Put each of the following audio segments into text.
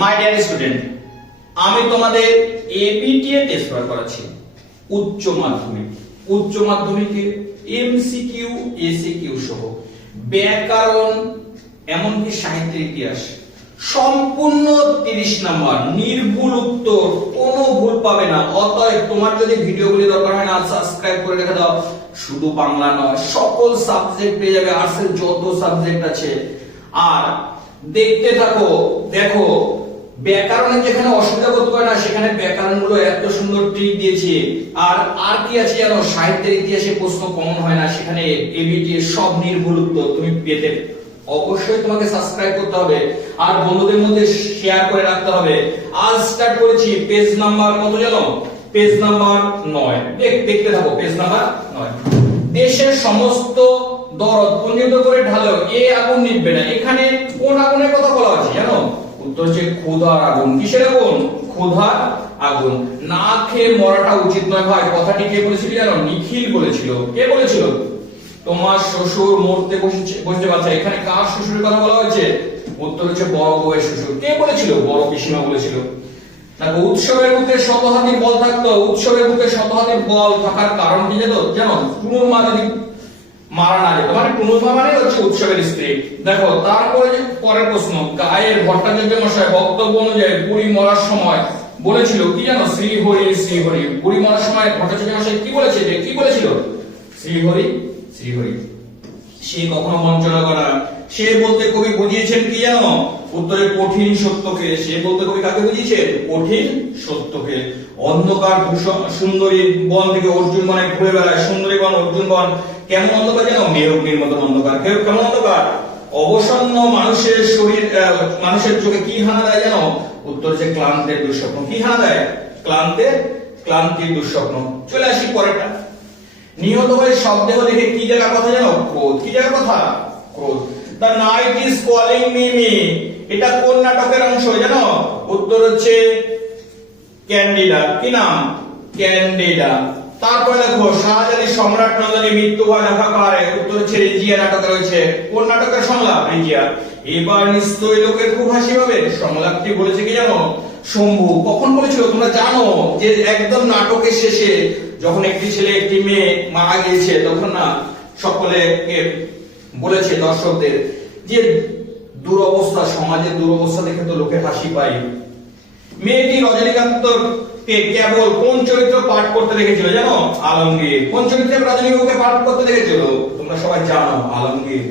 My dear student, আমি তোমাদের ABTA test paper করাচ্ছি। উচ্চ মাধ্যমিকের এমসিকিউ এসিকিউ সহ ব্যাকরণ এমনকি সাহিত্যের ইতিহাস সম্পূর্ণ 30 নাম্বার, নির্ভুল উত্তর, কোনো ভুল পাবে না। অতএব তোমার যদি ভিডিওগুলি দরকার হয় না, সাবস্ক্রাইব করে রেখে দাও। শুধু বাংলা নয়, সকল সাবজেক্ট পেয়ে যাবে, আর্টসের যত সাবজেক্ট আছে। আর দেখতে থাকো, দেখো ব্যাকরণে যেখানে অসুবিধা বোধ করে না, সেখানে ব্যাকরণ গুলো এত সুন্দর ট্রিক দিয়েছে। আর কি আছে জানো, সাহিত্যের ইতিহাসে প্রশ্ন কমন হয় না, সেখানে এবিটি সব নির্ভুল উত্তর তুমি পেতে। অবশ্যই তোমাকে সাবস্ক্রাইব করতে হবে আর বন্ধুদের মধ্যে শেয়ার করে রাখতে হবে। আজ স্টার্ট করেছি পেজ নাম্বার কত জানো? Page number 9। দেখতে থাকো, পেজ নাম্বার 9। দেশের সমস্ত দরদ পুঞ্জিত করে ঢালো, এ আগুন নিভবে না। এখানে কোন আগুনের কথা বলা আছে জানো? উত্তর হচ্ছে ক্ষুধার আগুন। কিসের আগুন? ক্ষুধার আগুন। না খেয়ে মরাটা উচিত নয় ভাই, কথাটি কে বলেছিল জানো? নিখিল বলেছিল। কে বলেছিল? তোমার শ্বশুর মরতে বসতে পারছে। এখানে কার শ্বশুরের কথা বলা হয়েছে? উত্তর হচ্ছে বড় বউয়ের শ্বশুর। কে বলেছিল? বড় পিসিমা বলেছিল। দেখো, উৎসবের বুকে শতহাতির বল থাকতো। উৎসবের বুকে শতহাতির বল থাকার কারণ কি জানো? টুনুর মা যদি মারা না যেত, মানে টুনুর মা মানে হচ্ছে উৎসবের স্ত্রী। দেখো, তারপরে পরের প্রশ্ন, গায়ের ভট্টাচার্য মশাই বক্তব্য অনুযায়ী বুড়ি মরার সময় বলেছিল কি জানো? শ্রী হরি শ্রী হরি। বুড়ি মরার সময় ভট্টাচার্য মশাই কি বলেছে? কি বলেছিল? শ্রী হরি শ্রী হরি। সে কখনো বঞ্চনা করা। সে বলতে কবি বুঝিয়েছেন কি জানো? উত্তরে কঠিন সত্যকে। সে বলতে কবি কাকে বুঝিয়েছেন? কঠিন সত্যকে। অন্ধকার সুন্দরী বন থেকে অর্জুন বনে ঘুরে বেড়ায়। সুন্দরী বন অর্জুন বন কেমন অন্ধকার জানো? মেরুগ্নির মতন অন্ধকার। কেমন অন্ধকার? অবসন্ন মানুষের শরীর, মানুষের চোখে কি হানা দেয় জানো? উত্তর হচ্ছে ক্লান্তের দুঃস্বপ্ন। কি হানা দেয়? ক্লান্তির দুঃস্বপ্ন। চলে আসি পরেরটা। নিহত হয়ে শবদেহ দেখে কি জায়গার কথা জানো? ক্রোধ। কি জায়গার কথা? ক্রোধ। The night is calling me. এটা কোন নাটকের অংশ জানো? উত্তর হচ্ছে ক্যান্ডিডা। কি নাম? ক্যান্ডিডা। তারপরে দেখো, শাহজাদি সম্রাট নন্দিনী মৃত্যু হয় দেখা কারে? উত্তর হচ্ছে রেজিয়া নাটকে রয়েছে। কোন নাটকের সংলাপ? রেজিয়া। এবার নিশ্চয়ই লোকের খুব হাসি হবে। সংলাপটি বলেছে কি জানো? শম্ভু। কখন বলেছিল তোমরা জানো? যে একদম নাটকের শেষে যখন একটি ছেলে একটি মেয়ে মারা গিয়েছে, তখন না সকলে বলেছে দর্শকদের যে দুরবস্থা, সমাজের দুরবস্থা দেখে তো লোকে হাসি পায়। মেয়েটি রজনীকান্তকে কেবল কোন চরিত্র পাঠ করতে দেখেছিল জানো? আলমগীর। কোন চরিত্রে রজনীকান্তকে পাঠ করতে দেখেছিল? তোমরা সবাই জানো, আলমগীর।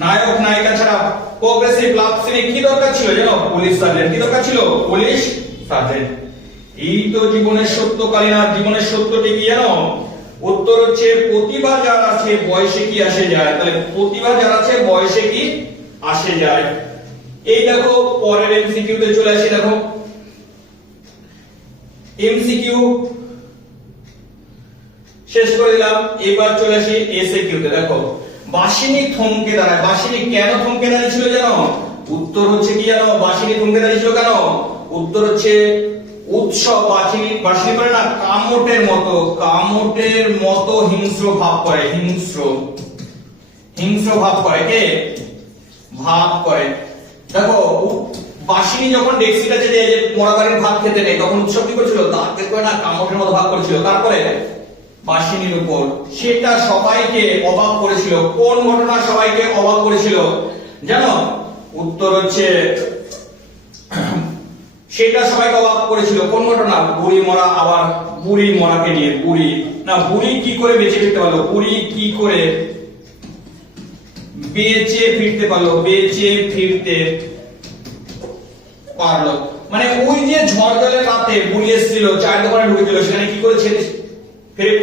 নায়ক নায়িকা ছাড়া প্রগ্রেসিভ লাভ সিনে কি দরকার ছিল জানো? Police sergeant. কি দরকার ছিল? Police sergeant. এই তো জীবনের সত্য কালিনা। জীবনের সত্যটি কি জানো? উত্তর হচ্ছে প্রতিভা যার আছে বয়সে কি আসে যায়। তাহলে প্রতিভা যার আছে বয়সে কি আসে যায়। এই দেখো, পরের এমসিকিউ তে চলে আসি। দেখো, এমসিকিউ শেষ করে দিলাম, এবার চলে আসি এসিকিউ তে। দেখো, বাসিনী থমকে দাঁড়ায়। বাসিনী কেন থমকে দাঁড়িয়েছিল জানো? উত্তর হচ্ছে কি জানো? বাসিনী থমকে দাঁড়িয়েছিল কেন? উত্তর হচ্ছে উৎসব। বাসিনী করে না কামটের মতো হিংস্র ভাব করে। হিংস্র ভাব করে। কে ভাব করে? দেখো, বাসিনী যখন ডেক্সিটা যে মরাবাড়ির ভাত খেতে নেই, তখন উৎসব কি করেছিল? দাঁতের করে না কামটের মতো ভাব করেছিল। তারপরে বাসিনীর উপর সেটা সবাইকে অবাক করেছিল। কোন ঘটনা সবাইকে অবাক করেছিল জানো? উত্তর হচ্ছে সেটা সবাইকে অবাক করেছিল। কোন ঘটনা? বুড়ি মরা। আবার বুড়ি মরাকে নিয়ে। বুড়ি কি করে বেঁচে ফিরতে পারলো? বুড়ি কি করে বেঁচে ফিরতে পারলো? মানে ওই যে ঝড় জলের রাতে বুড়ি এসেছিল, চায়ের দোকানে ঢুকেছিল, সেখানে কি করেছে? ফিরে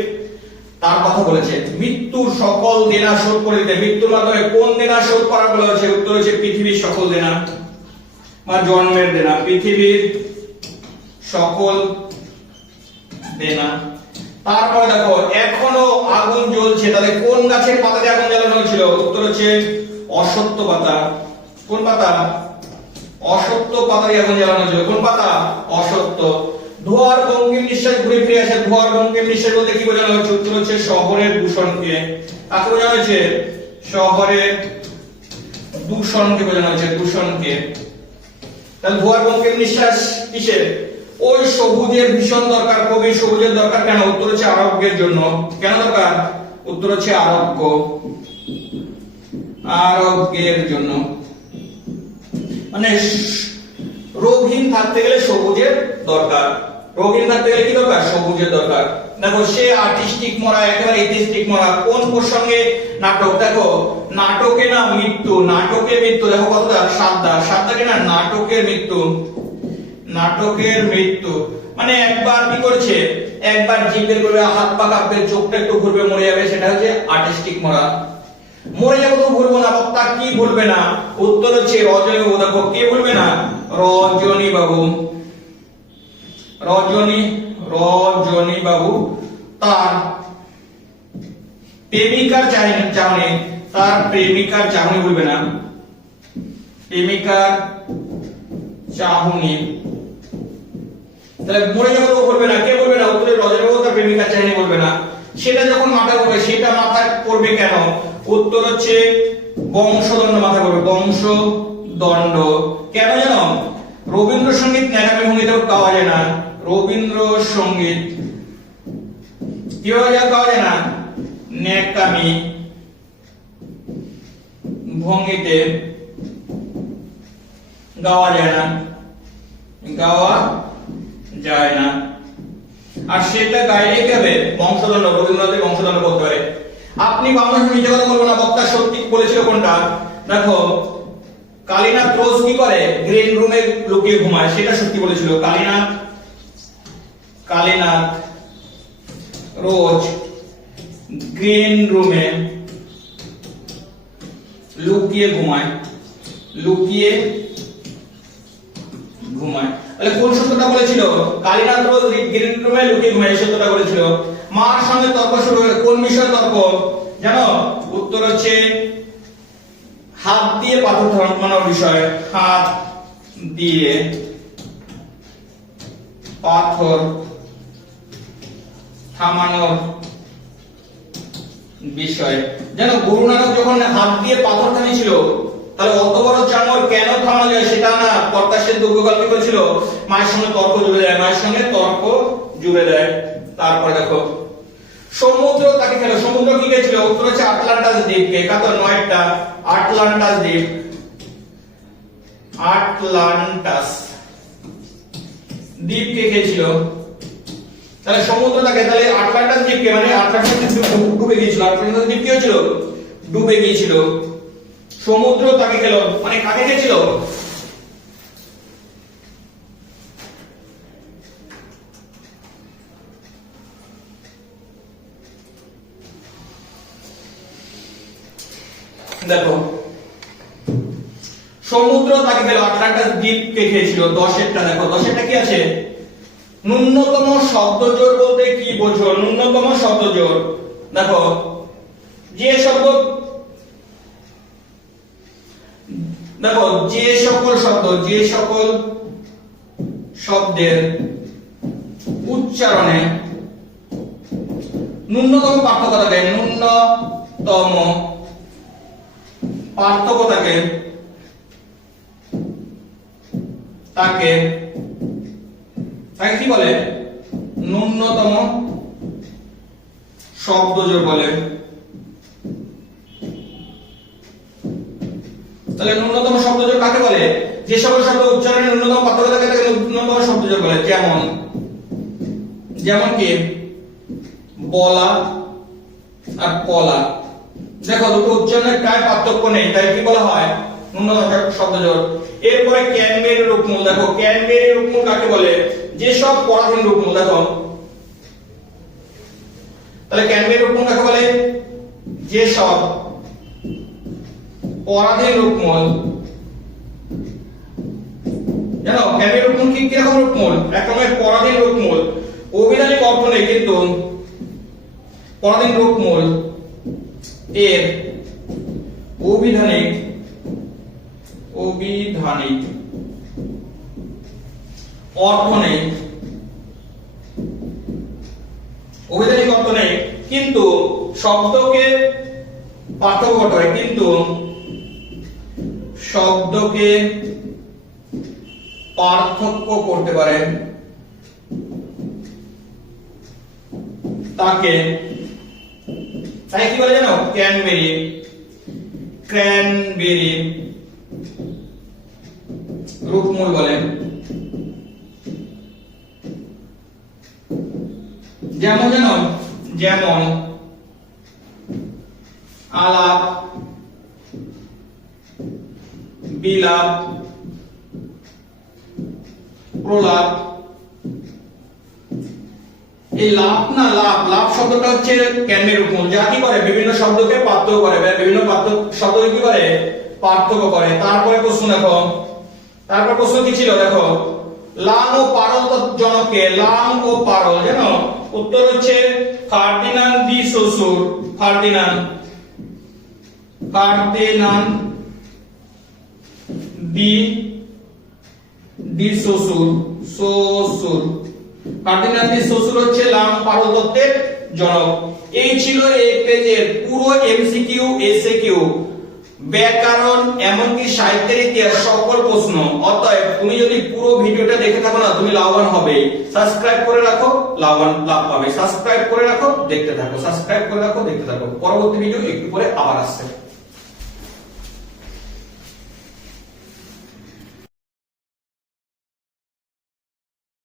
তার কথা বলেছে। মৃত্যুর সকল দেনা শোধ করে দিতে। মৃত্যুর মাধ্যমে কোন দেনা শোধ করা বলা হয়েছে? উত্তর হচ্ছে পৃথিবীর সকল দেনা বা জন্মের দেনা। পৃথিবীর সকল দেনা। তারপরে দেখো, এখনো আগুন জ্বলছে। তাহলে কোন গাছের পাতা দিয়ে আগুন জ্বালানো হয়েছিল? উত্তর হচ্ছে অশ্বত্থ পাতা। কোন পাতা? অশ্বত্থ পাতা দিয়ে আগুন জ্বালানো হয়েছিল। কোন পাতা? অশ্বত্থ। ধোয়ার বঙ্কিম নিঃশ্বাস ঘুরে ফিরে আসে। ধোয়ার বঙ্কিম নিঃশ্বাস বলতে কি বোঝানো হচ্ছে? উত্তর হচ্ছে শহরের দূষণকে। কাকে বোঝানো হয়েছে? শহরের দূষণকে বোঝানো হয়েছে। দূষণকে। তাহলে ধোয়ার বঙ্কিম নিঃশ্বাস কিসের? ওই সবুজের ভীষণ দরকার, কবি সবুজের দরকার কেন? উত্তর হচ্ছে আরোগ্যের জন্য। কেন দরকার? উত্তর হচ্ছে আরোগ্য, আরোগ্যের জন্য। মানে রোগহীন থাকতে গেলে সবুজের দরকার, রোগহীন থাকতে গেলে কি দরকার? সবুজের দরকার। দেখো সে আর্টিস্টিক মরা, একেবারে ইতিহাসিক মরা, কোন প্রসঙ্গে নাটক? দেখো নাটকে না মৃত্যু, নাটকে মৃত্যু, দেখো কতটা সাতটা, সাতটাকে না নাটকের মৃত্যু, নাটকের মৃত্যু। মানে একবার কি করছে, একবার জিভের করবে, হাত পা কাঁপবে, চোখটা একটু ঘুরবে, মরে যাবে, সেটা হচ্ছে আর্টিস্টিক মরা। মরে যাবো তো ভুলবো না, বক্তা কি ভুলবে না? উত্তর হচ্ছে রজনী বাবু। দেখো কে ভুলবে না? রজনী বাবু, রজনী বাবু তার প্রেমিকার চাহনি, তার প্রেমিকার চাহনি ভুলবে না, প্রেমিকার চাহনি। তাহলে মরে যাবো তো বলবে না, কে বলবে না? উত্তরে রজনী বাবু তার প্রেমিকার চাহনি বলবে না। সেটা যখন মাথায় পড়বে, সেটা মাথায় পড়বে কেন? উত্তর হচ্ছে বংশদণ্ড মাথায় পড়বে, বংশদণ্ড। কেন জানো? রবীন্দ্রসঙ্গীত ন্যাকামি ভঙ্গিতেও গাওয়া যায় না, রবীন্দ্রসঙ্গীত কিভাবে গাওয়া যায় না? ন্যাকামি ভঙ্গিতে গাওয়া যায় না, গাওয়া যায় না। আর সেটা গাইলে কি হবে? বংশদণ্ড, রবীন্দ্রনাথের বংশদণ্ড করতে পারে। আপনি বাংলা মিথ্যা কথা বলবো না, বক্তা সত্যি বলেছিল কোনটা? দেখো কালীনাথ রোজ কি করে? গ্রিন রুমে লুকিয়ে ঘুমায়, সেটা সত্যি বলেছিল। কালীনাথ রোজ গ্রিন রুমে লুকিয়ে ঘুমায়, লুকিয়ে ঘুমায়। তাহলে কোন সত্যটা বলেছিল? কালীনাথ রোজ গ্রিন রুমে লুকিয়ে ঘুমায়, সত্যটা বলেছিল। মার সঙ্গে তর্ক শুরু হলো, কোন বিষয়ে তর্ক জানো? উত্তর হচ্ছে হাত দিয়ে পাথর থামানোর বিষয়, হাত দিয়ে পাথর থামানোর বিষয়। জানো গুরু নানক যখন হাত দিয়ে পাথর থামিয়েছিল, তাহলে অত বড় চাঙর কেন থামানো যায় সেটা না কর্তা সেন দুর্গকল্পে করেছিল, মায়ের সঙ্গে তর্ক জুড়ে দেয়, মায়ের সঙ্গে তর্ক জুড়ে দেয়। তারপরে দেখো সমুদ্র তাকে খেলো, সমুদ্র কি গেছিল? উত্তর হচ্ছে আটলান্টাস দ্বীপকে। কত? 9টা আটলান্টাস দ্বীপ, আটলান্টাস দ্বীপকে খেয়েছিল। তাহলে সমুদ্র তাকে, তাহলে আটলান্টাস দ্বীপকে, মানে আটলান্টাস দ্বীপ ডুবে গিয়েছিল, আটলান্টাস দ্বীপ কি হয়েছিল? ডুবে গিয়েছিল। সমুদ্র তাকে খেলো, মানে কাকে খেয়েছিল? দেখো সমুদ্র তাকে খেলো, আটলান্টাস দ্বীপকে খেয়েছিল। 10এরটা দেখো, 10এরটা কি আছে? ন্যূনতম শব্দজোড় বলতে কি বোঝো? ন্যূনতম শব্দজোড় দেখো যে শব্দ, দেখো যে সকল শব্দ, যে সকল শব্দের উচ্চারণে ন্যূনতম পার্থক্য থাকে, ন্যূনতম পার্থক্য থাকে, তাকে কি বলে? ন্যূনতম শব্দজোড় বলে। তাহলে ন্যূনতম শব্দজোড় কাকে বলে? যে সকল শব্দ উচ্চারণে ন্যূনতম পার্থক্য থাকে তাকে ন্যূনতম শব্দজোড় বলে। যেমন কি বলা আর কলা, দেখো দুটো উচ্চারণের প্রায় পার্থক্য নেই, তাই কি বলা হয়? ন্যূনতম শব্দজোড়। এরপরে ক্যানবেরির রূপমূল, দেখো ক্যানবেরির রূপমূল কাকে বলে? যেসব পরাধীন রূপমূল। দেখো তাহলে ক্যানবেরির রূপমূল কাকে বলে? যেসব পরাধীন রূপমূল। জানো ক্যানবেরির রূপমূল কি রকম রূপমূল? একরকমের পরাধীন রূপমূল, অভিধানিক অর্থ নেই, কিন্তু পরাধীন রূপমূল এর অভিধানিক অর্থ নেই, অভিধানিক অর্থ নেই, কিন্তু শব্দকে পার্থক্য করতে হয়, কিন্তু শব্দকে পার্থক্য করতে পারেন তাকে কি বলে জানো? ক্যানবেরি। ক্র্যানবেরি রূপমূল বলেন। যেমন জানো, যেমন আলাপ, বিলাপ, প্রলাপ। এই লাভ না, লাভ শব্দটা হচ্ছে ক্যানবেরি রূপমূল, যা কি করে বিভিন্ন শব্দকে পার্থক্য করে, বিভিন্ন শব্দকে কি করে পার্থক্য করে। তারপরে প্রশ্ন দেখো, তারপর প্রশ্ন কি ছিল দেখো, লাম ও পারল জনকে, লাম ও পারল জানো? উত্তর হচ্ছে ফার্দিনান্দ দি শ্বশুর। ফার্দিনান্দ দি শ্বশুর। ফার্দিনান্দ দি শ্বশুর হচ্ছে লাম পারল তত্ত্বের জনক। এই ছিল এই পেজের পুরো এমসিকিউ, এসএকিউ, ব্যাকরণ, এমনকি সাহিত্যের ইতিহাস সকল প্রশ্ন। অতএব তুমি যদি পুরো ভিডিওটা দেখে থাকো না, তুমি লাভবান হবে। সাবস্ক্রাইব করে রাখো, লাভ পাবে। সাবস্ক্রাইব করে রাখো, দেখতে থাকো। সাবস্ক্রাইব করে রাখো, দেখতে থাকো। পরবর্তী ভিডিও একটু পরে আবার আসছে।